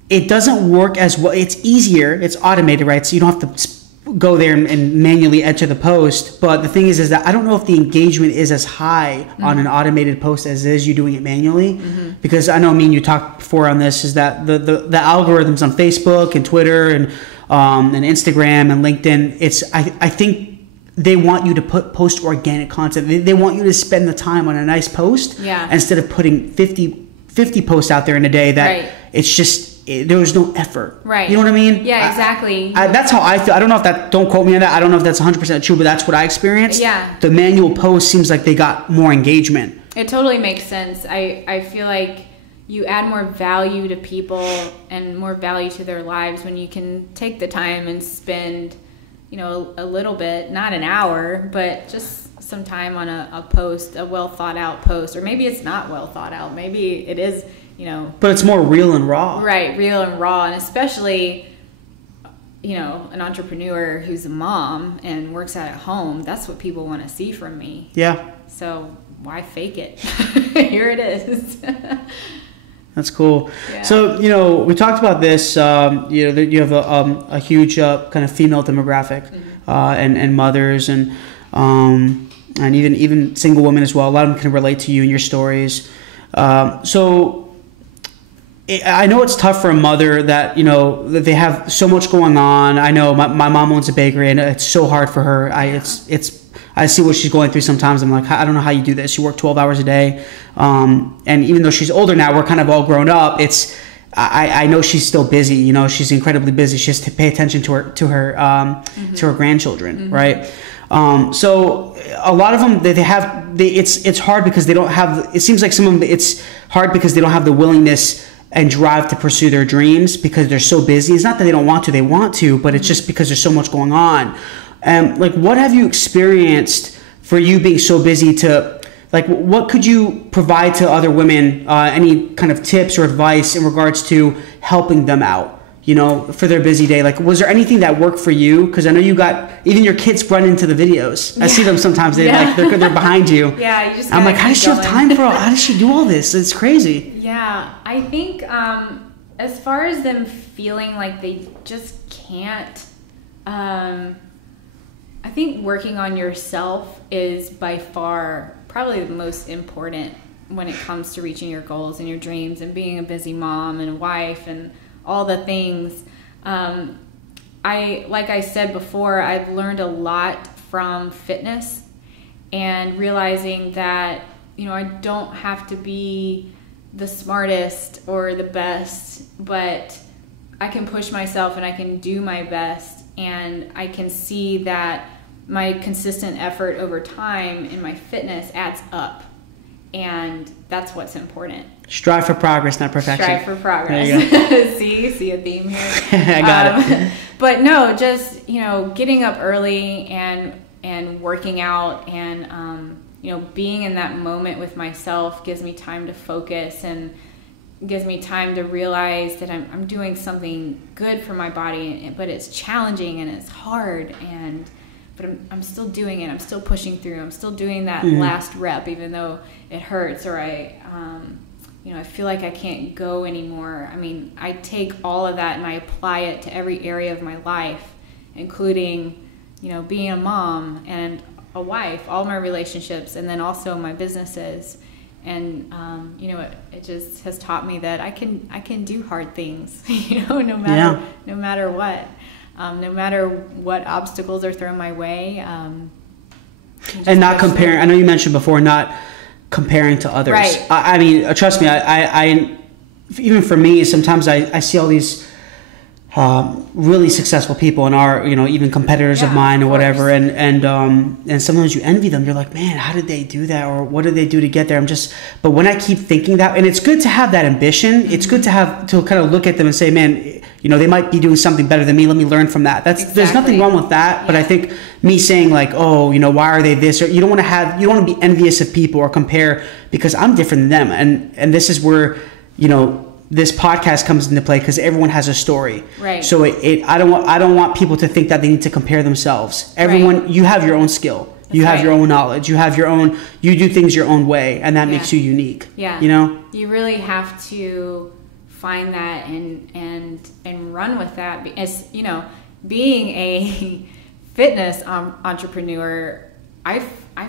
it doesn't work as well. It's easier, it's automated, right? So you don't have to go there and manually enter the post. But the thing is that I don't know if the engagement is as high on an automated post as it is you doing it manually, because I know, you talked before on this, is that the algorithms on Facebook and Twitter and Instagram and LinkedIn, I think they want you to post organic content. They want you to spend the time on a nice post instead of putting 50 posts out there in a day that it's just, there was no effort. Right. You know what I mean? Yeah, exactly. That's how I feel. I don't know if don't quote me on that. I don't know if that's 100% true, but that's what I experienced. Yeah. The manual post seems like they got more engagement. It totally makes sense. I feel like you add more value to people and more value to their lives when you can take the time and spend, a little bit, not an hour, but just some time on a post, a well thought out post, or maybe it's not well thought out. Maybe it is, you know. But it's more real and raw. Right, real and raw. And especially, you know, an entrepreneur who's a mom and works out at home, that's what people want to see from me. Yeah. So why fake it? Here it is. That's cool. Yeah. So, you know, we talked about this, you know, you have a huge kind of female demographic, and mothers and even single women as well. A lot of them can relate to you and your stories. So I know it's tough for a mother that, you know, that they have so much going on. I know my mom owns a bakery and it's so hard for her. I see what she's going through sometimes. I'm like, I don't know how you do this. You work 12 hours a day. And even though she's older now, we're kind of all grown up. I know she's still busy. You know, she's incredibly busy. She has to pay attention to her grandchildren, right? So a lot of them, it's hard because they don't have, it seems like some of them, it's hard because they don't have the willingness and drive to pursue their dreams because they're so busy. It's not that they don't want to, they want to, but it's just because there's so much going on. Like, what have you experienced for you being so busy what could you provide to other women, any kind of tips or advice in regards to helping them out, you know, for their busy day? Like, was there anything that worked for you? Because I know you got, even your kids run into the videos. Yeah. I see them sometimes. They're behind you. Yeah, you just I'm like, how does she have time for all? How does she do all this? It's crazy. Yeah, I think as far as them feeling like they just can't, I think working on yourself is by far probably the most important when it comes to reaching your goals and your dreams and being a busy mom and wife and all the things. Like I said before, I've learned a lot from fitness and realizing that, you know, I don't have to be the smartest or the best, but I can push myself and I can do my best. And I can see that my consistent effort over time in my fitness adds up. And that's what's important. Strive for progress, not perfection. Strive for progress. See a theme here. I got it. But no, just, you know, getting up early and working out and, you know, being in that moment with myself gives me time to focus and gives me time to realize that I'm doing something good for my body, but it's challenging and it's hard, but I'm still doing it. I'm still pushing through. I'm still doing that last rep, even though it hurts or you know, I feel like I can't go anymore. I mean, I take all of that and I apply it to every area of my life, including, you know, being a mom and a wife, all my relationships, and then also my businesses. And you know, it just has taught me that I can do hard things, you know, no matter what, no matter what obstacles are thrown my way. And not comparing. I know you mentioned before, not comparing to others. Right. I mean, trust me. I even for me, sometimes I see all these really successful people in our, you know, even competitors of mine or whatever, and sometimes you envy them. You're like, man, how did they do that, or what did they do to get there? But when I keep thinking that, and it's good to have that ambition, it's good to kind of look at them and say, man, you know, they might be doing something better than me. Let me learn from that. There's nothing wrong with that. But I think me saying like, oh, you know, why are they this? Or you don't want to be envious of people or compare, because I'm different than them, and this is where, you know, this podcast comes into play, because everyone has a story. Right. So I don't want people to think that they need to compare themselves. Everyone, you have your own skill. You have your own knowledge. You do things your own way, and that makes you unique. Yeah. You know? You really have to find that and run with that. As you know, being a fitness entrepreneur, I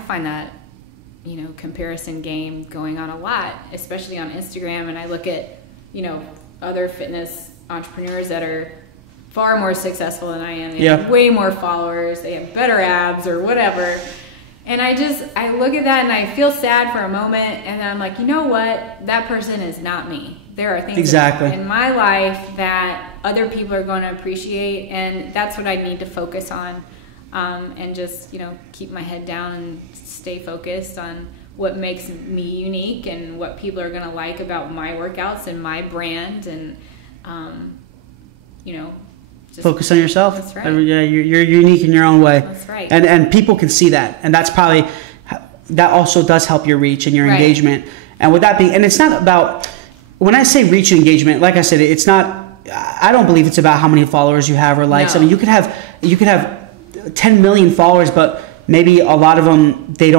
find that, you know, comparison game going on a lot, especially on Instagram, and I look at, you know, other fitness entrepreneurs that are far more successful than I am. They have way more followers. They have better abs or whatever. And I look at that and I feel sad for a moment. And then I'm like, you know what? That person is not me. There are things in my life that other people are going to appreciate. And that's what I need to focus on. And just, you know, keep my head down and stay focused on what makes me unique and what people are going to like about my workouts and my brand, and you know, just focus on yourself. That's right. Yeah, you're unique in your own way. That's right. And people can see that, and that's probably, that also does help your reach and your engagement. And with that being, and it's not about, when I say reach and engagement, like I said, it's not, I don't believe it's about how many followers you have or likes. No. I mean, you could have 10 million followers, but maybe a lot of them, they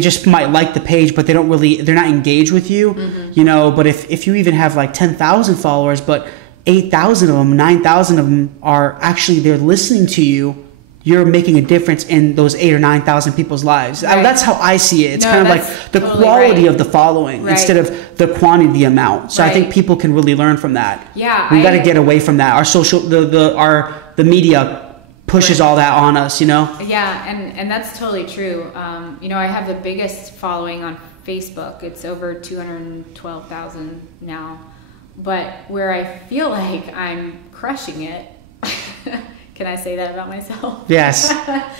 just might like the page, but they're not engaged with you, you know. But if you even have like 10,000 followers, but 8,000 of them, 9,000 of them are actually, they're listening to you, you're making a difference in those 8,000 or 9,000 people's lives. That's how I see it. It's kind of like the quality of the following instead of the quantity, the amount. So I think people can really learn from that. Yeah, we got to get away from that. Our social, the media pushes all that on us, you know? Yeah, and that's totally true. You know, I have the biggest following on Facebook. It's over 212,000 now. But where I feel like I'm crushing it, can I say that about myself? Yes.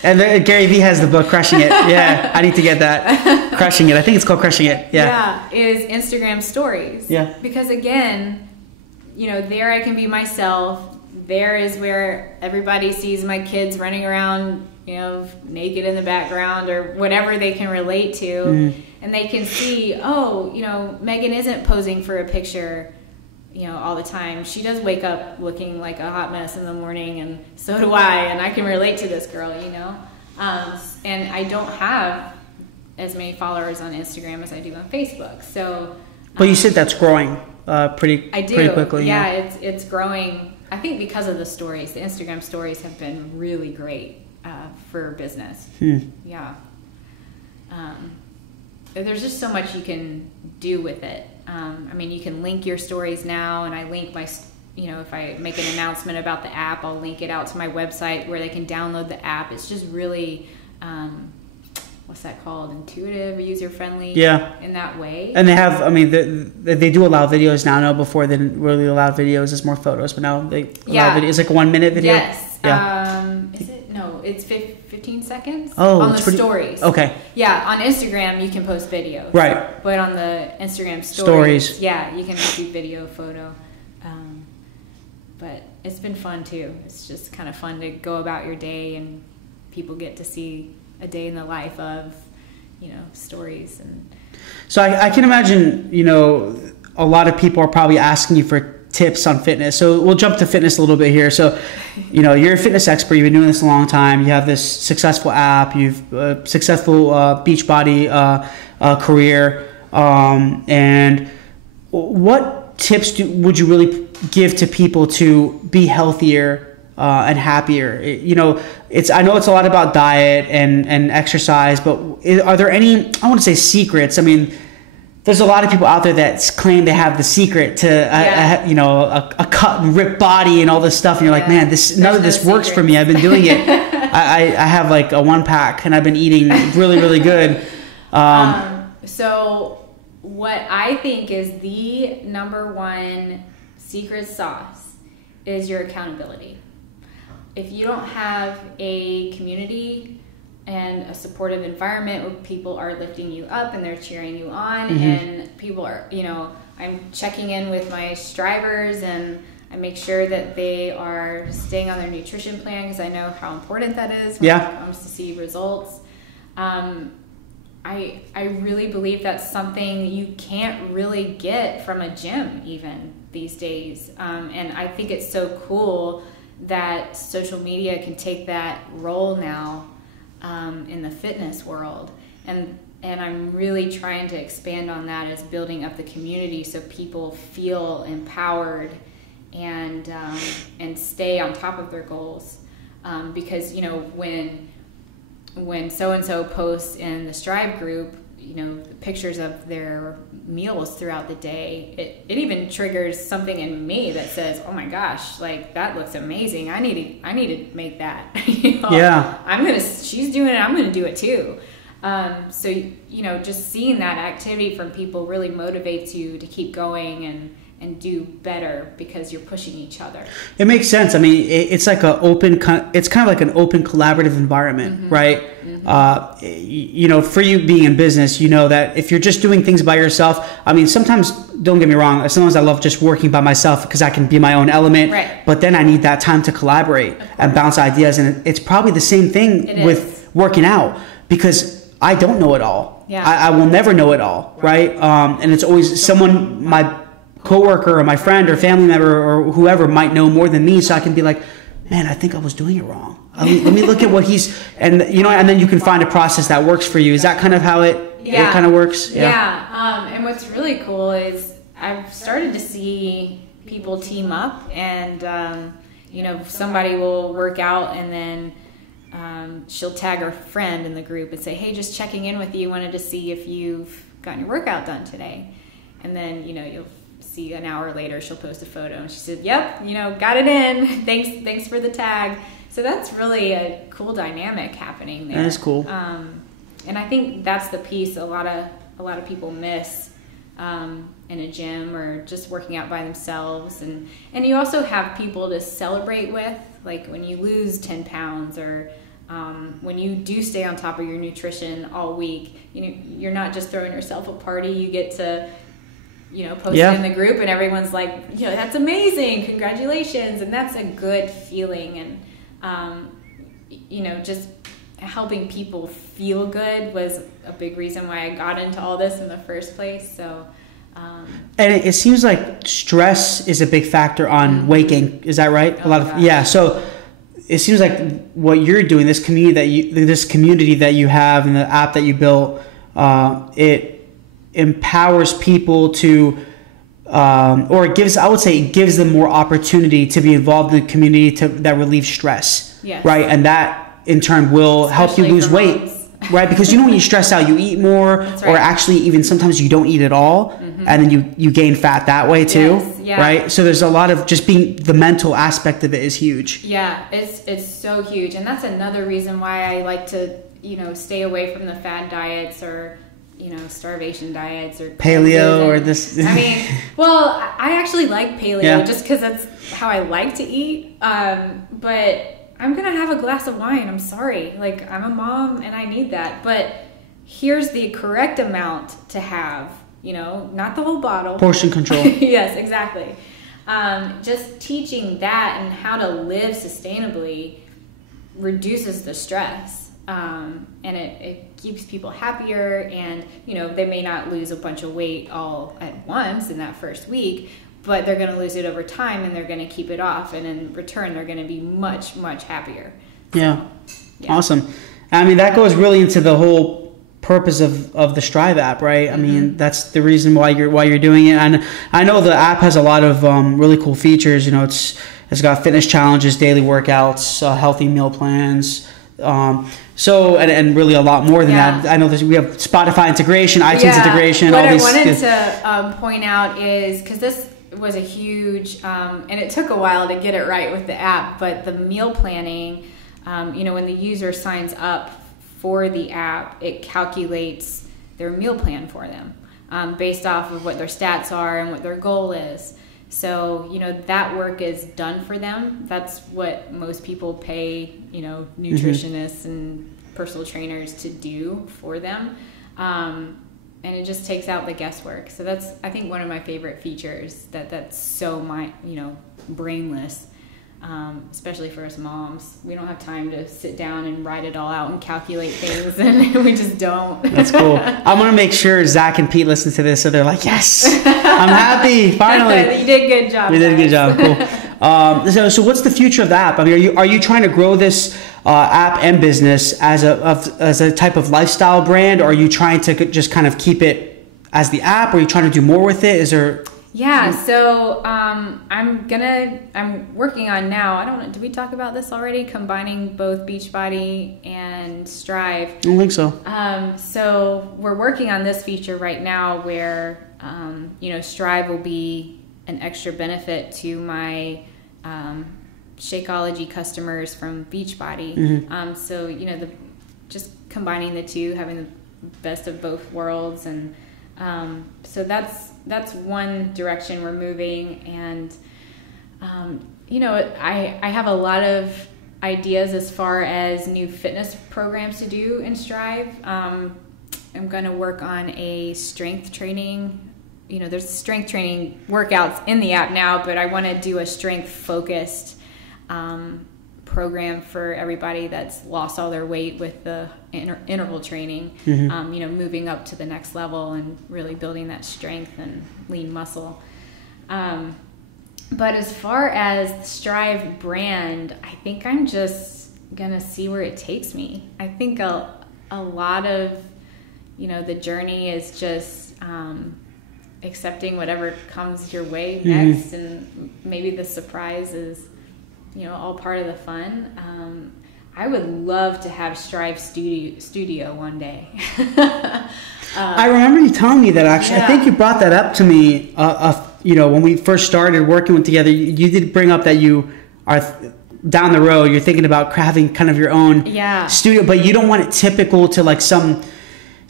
And Gary Vee has the book, Crushing It. Yeah, I need to get that. Crushing It. I think it's called Crushing It. Yeah. Is Instagram stories. Yeah. Because again, you know, there I can be myself. There is where everybody sees my kids running around, you know, naked in the background or whatever they can relate to. And they can see, oh, you know, Megan isn't posing for a picture, you know, all the time. She does wake up looking like a hot mess in the morning, and so do I, and I can relate to this girl, you know. And I don't have as many followers on Instagram as I do on Facebook. So, but you said that's growing pretty quickly. Yeah, it's growing. I think because of the stories, the Instagram stories have been really great for business. Yeah. There's just so much you can do with it. I mean, you can link your stories now, and I link my, you know, if I make an announcement about the app, I'll link it out to my website where they can download the app. It's just really, what's that called? Intuitive, user-friendly. Yeah. In that way. And they have, I mean, they do allow videos now. No, before they didn't really allow videos. It's more photos, but now they allow videos. It's like a 1 minute video. Yes. Yeah. Is it? No, it's 15 seconds. Oh, on the stories. Okay. Yeah, on Instagram you can post videos. Right. But on the Instagram stories. Yeah, you can do video, photo. But it's been fun too. It's just kind of fun to go about your day, and people get to see a day in the life of, you know, stories. And so I can imagine, you know, a lot of people are probably asking you for tips on fitness. So we'll jump to fitness a little bit here. So, you know, you're a fitness expert. You've been doing this a long time. You have this successful app. You've successful Beachbody career. And what tips would you really give to people to be healthier and happier? You know, I know it's a lot about diet and exercise, but are there any, I want to say secrets? I mean, there's a lot of people out there that claim they have the secret to, you know, a cut and rip body and all this stuff. And you're like, man, none of this works for me. I've been doing it. I have like a 1-pack, and I've been eating really, really good. So what I think is the #1 secret sauce is your accountability. If you don't have a community and a supportive environment where people are lifting you up and they're cheering you on, and people are, you know, I'm checking in with my strivers, and I make sure that they are staying on their nutrition plan because I know how important that is when it comes to see results. I really believe that's something you can't really get from a gym even these days. And I think it's so cool that social media can take that role now in the fitness world, and I'm really trying to expand on that as building up the community so people feel empowered and stay on top of their goals, because, you know, when so-and-so posts in the Strive group, you know, pictures of their meals throughout the day, it even triggers something in me that says, oh my gosh, like that looks amazing. I need to make that. You know? Yeah. She's doing it, I'm gonna do it too. So, you know, just seeing that activity from people really motivates you to keep going and do better because you're pushing each other. It makes sense. I mean, it's like it's kind of like an open collaborative environment, right? You know, for you being in business, you know that if you're just doing things by yourself, I mean, sometimes, don't get me wrong, sometimes I love just working by myself because I can be my own element, but then I need that time to collaborate and bounce ideas. And it's probably the same thing with working out, because I don't know it all. Yeah. I will never know it all, right? And it's always someone, my coworker or my friend or family member or whoever might know more than me, so I can be like, man, I think I was doing it wrong. Let me look at what he's, and and then you can find a process that works for you. Is that kind of how it kind of works? Yeah. And what's really cool is I've started to see people team up, and somebody will work out, and then she'll tag her friend in the group and say, hey, just checking in with you, wanted to see if you've gotten your workout done today. And then you'll see an hour later she'll post a photo and she said, yep, got it in, thanks for the tag. So that's really a cool dynamic happening there. That is cool. And I think that's the piece a lot of people miss in a gym or just working out by themselves. And you also have people to celebrate with, like when you lose 10 pounds or when you do stay on top of your nutrition all week. You're not just throwing yourself a party. You get to post it in the group, and everyone's like, that's amazing, congratulations. And that's a good feeling. And just helping people feel good was a big reason why I got into all this in the first place. So and it seems like stress is a big factor on weight gain. Is that right? So it seems like what you're doing, this community that you have and the app that you built, it empowers people to or it gives them more opportunity to be involved in the community that relieves stress. Yes. Right? And that in turn will help you lose weight. Right? Because when you stress out, you eat more, or actually even sometimes you don't eat at all, and then you gain fat that way too. Yes, yeah. Right? So there's a lot of just the mental aspect of it is huge. Yeah, it's so huge. And that's another reason why I like to, stay away from the fad diets or starvation diets or paleo or this. I actually like paleo just because that's how I like to eat. But I'm going to have a glass of wine. I'm sorry. Like, I'm a mom and I need that. But here's the correct amount to have, not the whole bottle. Portion control. Yes, exactly. Just teaching that and how to live sustainably reduces the stress. And it keeps people happier, and they may not lose a bunch of weight all at once in that first week, but they're going to lose it over time, and they're going to keep it off, and in return they're going to be much, much happier. Yeah. Awesome. That goes really into the whole purpose of the Strive app, right? That's the reason why you're doing it. And I know the app has a lot of really cool features. It's got fitness challenges, daily workouts, healthy meal plans, and really a lot more than that. I know we have Spotify integration, iTunes integration. What I wanted to point out is, because this was a huge, and it took a while to get it right with the app, but the meal planning, when the user signs up for the app, it calculates their meal plan for them based off of what their stats are and what their goal is. So, that work is done for them. That's what most people pay, nutritionists and personal trainers to do for them. And it just takes out the guesswork. So that's, I think, one of my favorite features, that's so brainless, especially for us moms. We don't have time to sit down and write it all out and calculate things, and we just don't. That's cool. I'm going to make sure Zach and Pete listen to this so they're like, yes, I'm happy, finally. You did a good job. You did a good job, cool. So what's the future of the app? Are you trying to grow this app and business as a type of lifestyle brand, or are you trying to just kind of keep it as the app, or are you trying to do more with it? Is there... Yeah, so I'm working on now, I don't know, did we talk about this already? Combining both Beachbody and Strive. I don't think so. So we're working on this feature right now where, Strive will be an extra benefit to my Shakeology customers from Beachbody. So, just combining the two, having the best of both worlds. And so that's one direction we're moving. And, I have a lot of ideas as far as new fitness programs to do in Strive. I'm going to work on a strength training. There's strength training workouts in the app now, but I want to do a strength focused program for everybody that's lost all their weight with the interval training, moving up to the next level and really building that strength and lean muscle. But as far as the Strive brand, I think I'm just gonna see where it takes me. I think a lot of, the journey is just accepting whatever comes your way next, and maybe the surprise is, all part of the fun. I would love to have Strive Studio one day. I remember you telling me that, actually. I think you brought that up to me, when we first started working together. You did bring up that you are down the road, you're thinking about having kind of your own studio, but you don't want it typical to like some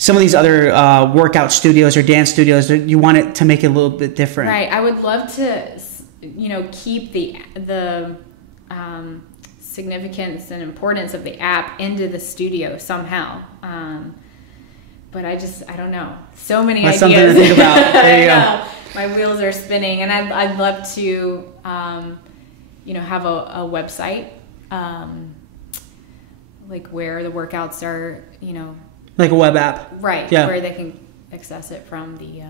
of these other workout studios or dance studios. You want it to make it a little bit different. Right. I would love to, keep the significance and importance of the app into the studio somehow. But I don't know. So many ideas. Something to think about. There you go. My wheels are spinning, and I'd love to, have a website, like where the workouts are, like a web app. Right. Yeah. Where they can access it from the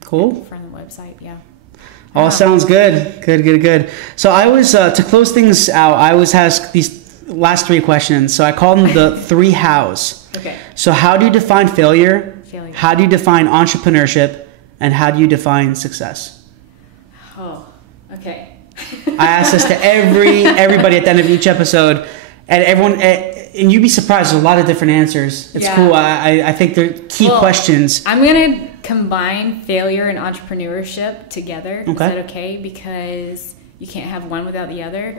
cool. From the website. Yeah. All sounds good. Good. So I was, to close things out, I always ask these last 3 questions. So I call them the 3 hows. Okay. So how do you define failure? How do you define entrepreneurship? And how do you define success? Oh, okay. I ask this to everybody at the end of each episode, and everyone, and you'd be surprised, there's a lot of different answers. It's cool. I think they're key questions. I'm going to combine failure and entrepreneurship together. Okay. Is that okay? Because you can't have one without the other.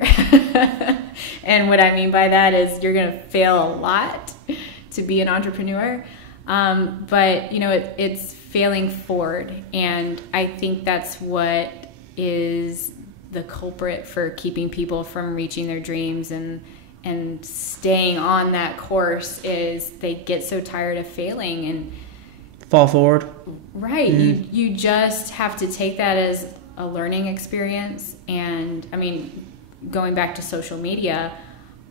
And what I mean by that is you're going to fail a lot to be an entrepreneur. But, it's failing forward. And I think that's what is the culprit for keeping people from reaching their dreams and staying on that course, is they get so tired of failing and fall forward. Right. You just have to take that as a learning experience. And I mean, going back to social media,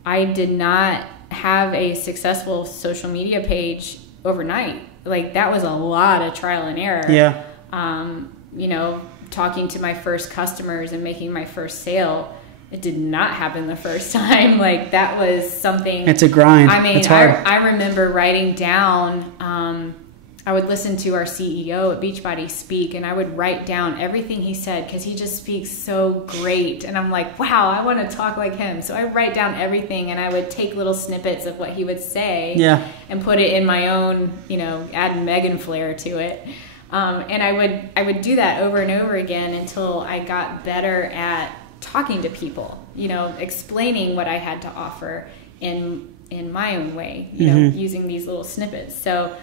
I did not have a successful social media page overnight. Like, that was a lot of trial and error. Yeah. Talking to my first customers and making my first sale, it did not happen the first time. Like, that was something. It's a grind. I mean, it's hard. I remember writing down, I would listen to our CEO at Beachbody speak, and I would write down everything he said, because he just speaks so great. And I'm like, wow, I want to talk like him. So I write down everything, and I would take little snippets of what he would say and put it in my own, add Megan flair to it. And I would do that over and over again until I got better at talking to people, explaining what I had to offer in my own way, using these little snippets. So,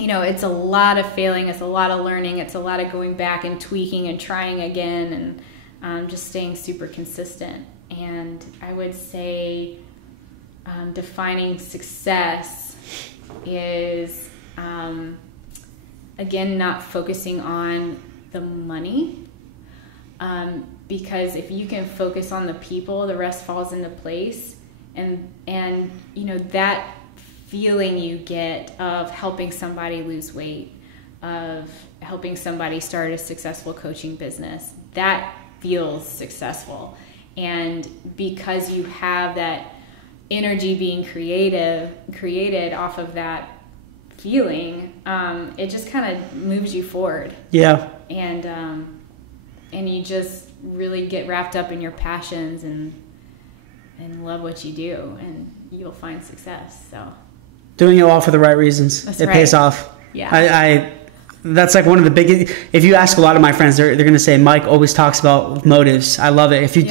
it's a lot of failing, it's a lot of learning, it's a lot of going back and tweaking and trying again, and just staying super consistent. And I would say defining success is, again, not focusing on the money, because if you can focus on the people, the rest falls into place. And that feeling you get of helping somebody lose weight, of helping somebody start a successful coaching business, that feels successful. And because you have that energy being created off of that feeling, it just kind of moves you forward. Yeah. And you just really get wrapped up in your passions and love what you do, and you'll find success. So doing it all for the right reasons. That's it right. Pays off. Yeah. That's like one of the big, if you ask a lot of my friends, they're going to say, Mike always talks about motives. I love it. If you,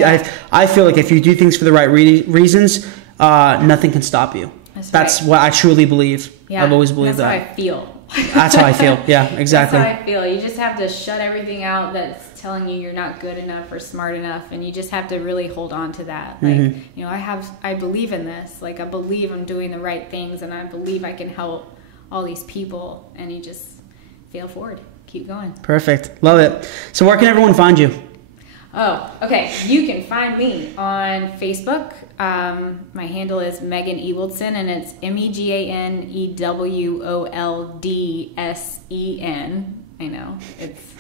I feel like if you do things for the right reasons, nothing can stop you. That's what I truly believe. Yeah. I've always believed that. That's how I feel. That's how I feel. Yeah, exactly. That's how I feel. You just have to shut everything out that's telling you you're not good enough or smart enough, and you just have to really hold on to that. Like, I believe in this. Like, I believe I'm doing the right things, and I believe I can help all these people, and you just fail forward. Keep going. Perfect. Love it. So where can everyone find you? Oh, okay. You can find me on Facebook. My handle is Megan Ewoldsen, and it's MEGANEWOLDSEN. I know, it's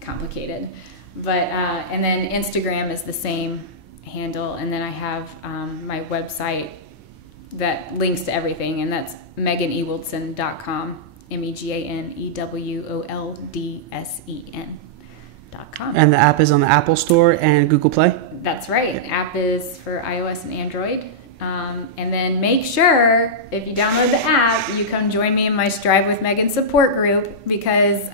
complicated. But, and then Instagram is the same handle, and then I have my website that links to everything, and that's meganewoldsen.com, MEGANEWOLDSEN.com. And the app is on the Apple Store and Google Play? That's right. The app is for iOS and Android. And then make sure, if you download the app, you come join me in my Strive with Megan support group, because,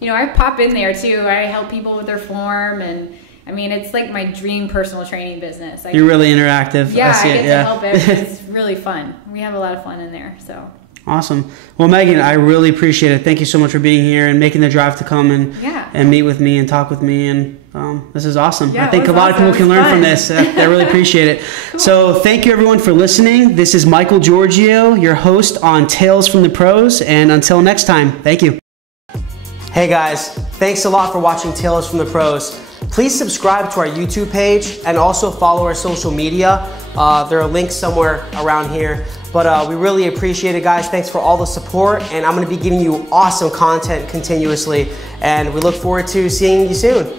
you know, I pop in there too. I help people with their form, and I mean, it's like my dream personal training business. You're really interactive. Yeah, I get to help everyone. It's really fun. We have a lot of fun in there, so. Awesome. Well, Megan, I really appreciate it. Thank you so much for being here and making the drive to come and meet with me and talk with me. And this is awesome. Yeah, I think a lot of people can learn from this. I really appreciate it. Cool. So thank you, everyone, for listening. This is Michael Georgiou, your host on Tales from the Pros. And until next time, thank you. Hey, guys. Thanks a lot for watching Tales from the Pros. Please subscribe to our YouTube page and also follow our social media. There are links somewhere around here. But we really appreciate it, guys. Thanks for all the support. And I'm going to be giving you awesome content continuously. And we look forward to seeing you soon.